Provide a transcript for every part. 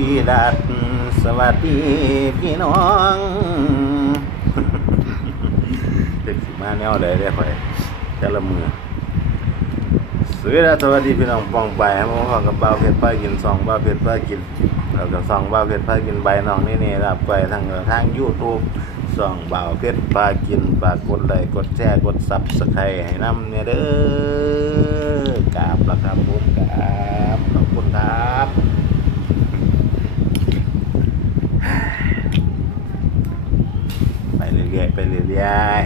วีดัสสวัสดีพี่น้องเด็กสิมาแนวใดได้ค่อยแต่ละมือสวัสดีสวัสดีพี่น้องปองไปให้มาพอกับเบาเพชรป้ากินซองเบาเพชรป้ากินเราก็ซองเบาเพชรป้ากินใบน้องนี่นี่รับไปทางทางยูทูบซองเบาเพชรป้ากินฝากกดไลค์กดแชร์กดซับสไครต์ให้น้ำเนี่ยเด้อกราบละครับผมกราบขอบคุณครับ ไป เรื่อยๆไปเรื่อย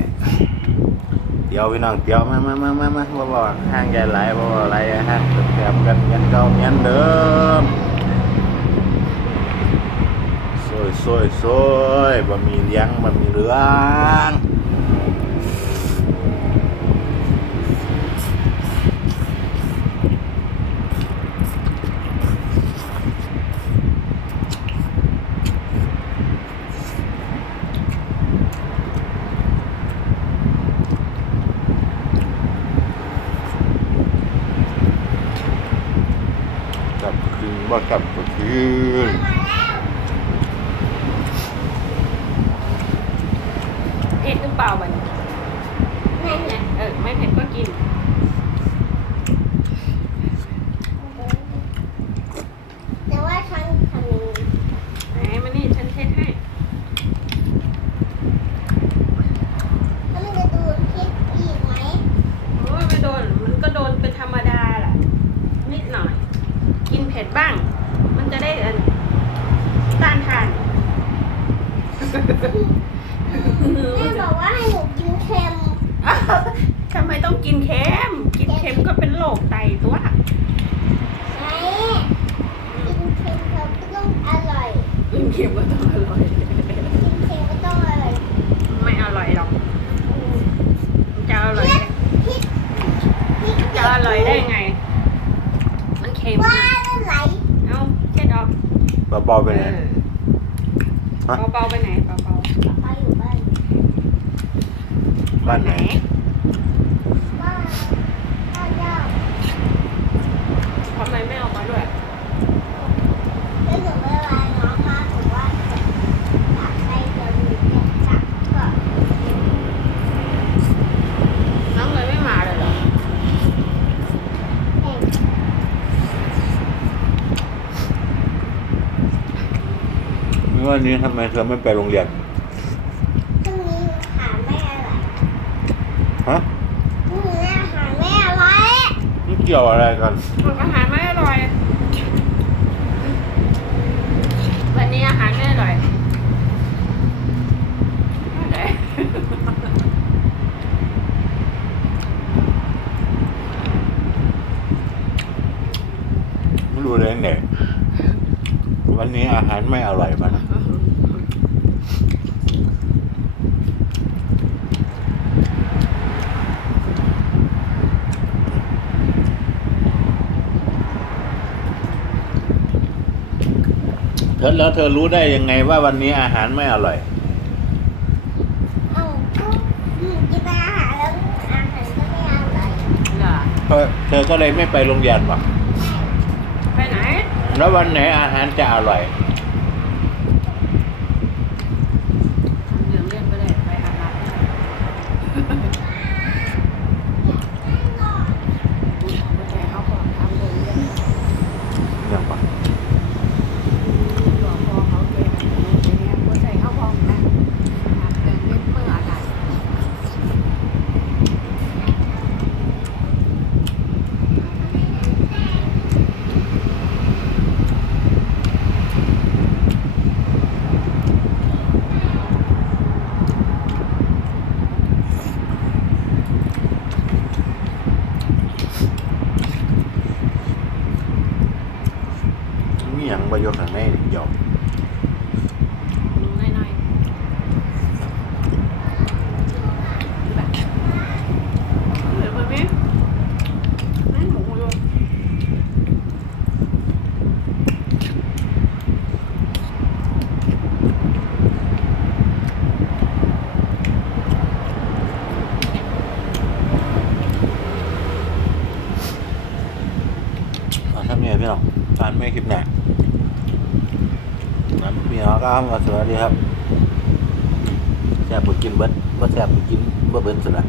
ๆเดี๋ยวพี่น้องเดี๋ยวมามามามามาบ่บ่ห้างใหญ่หลายบ่บ่อะไรฮะแถมกันเงินเก่าเงินเดิมซอยซอยซอยบ่มีเลี้ยงบ่มีเรือง กลั บคืนบ่กลับก็คืนเผ็ดหรือเปล่ามันไม่เผ็ดเออไม่เผ็ดก็กิน แต่ว่าฉันทำอย่างนี้ ไหนมานี่ฉันเช็ดให้ แล้วมันจะดูคลิปอีกไหม โอ้ยไม่โดน มันก็โดนเป็นธรรมดาแหละ นิดหน่อย กินเผ็ดบ้าง มันจะได้เอิ่นต้านทาน แม่บอกว่าให้หนูกินเค็ม ทำไมต้อง กินเค็ม กินเค็มก็เป็นโรคไตตัวไงกินเค็มเราก็ต้องอร่อยกินเค็มก็ต้องอร่อยกินเค็มก็ต้องอร่อย ไม่อร่อยหรอกอืมมันจะอร่อยได้พริกพริกจะอร่อยได้ไง มันเค็มว่านะแล้วไหลเอาเช็ดออกเบาๆไปเลยเออฮะเบาๆไปไหนเบาป้าอยู่บ้านๆบ้านไหน บ้านบ้านเจ้า ทำไมไม่เอามาด้วย แล้วหนูไม่ไลน์น้องมาบอกว่าอยากไปเดี๋ยวหนูจะกลับก่อน น้องเลยไม่มาเลยเหรอ เอง วันนี้ทำไมเธอไม่ไปโรงเรียนพรุ่งนี้หาแม่อะไรฮะพรุ่งนี้หาแม่อะไรนี่เกี่ยวอะไรกันอาหารไม่อร่อย วันนี้อาหารไม่อร่อยอะไรไม่รู้เลยเนี่ยวันนี้อาหารไม่อร่อยมันเธอแล้วเธอรู้ได้ยังไงว่าวันนี้อาหารไม่อร่อย เอ้าก็หนูกินอาหารแล้วอาหารก็ไม่อร่อยเหรอเพราะเธอก็เลยไม่ไปโรงเรียนหรอกไปไหน แล้ววันไหนอาหารจะอร่อย เรื่องเล่นไปเลยไปอาบน้ำไม่ใช่เขาบอกทำเรื่องเล่น ยังปะ บอกพอเขาเจอกันเนี่ยไม่ใช่เขาบอกนะทำเรื่องเล่นเมื่ออะไร มีอ ยังประโยชน์ข้างในหยอก กันไม่คิดหน้านั้นมีหอก็มาสวัสดีครับแซ่บกินเบิ้ลว่าแซ่บกินเบิ้ลสุดละ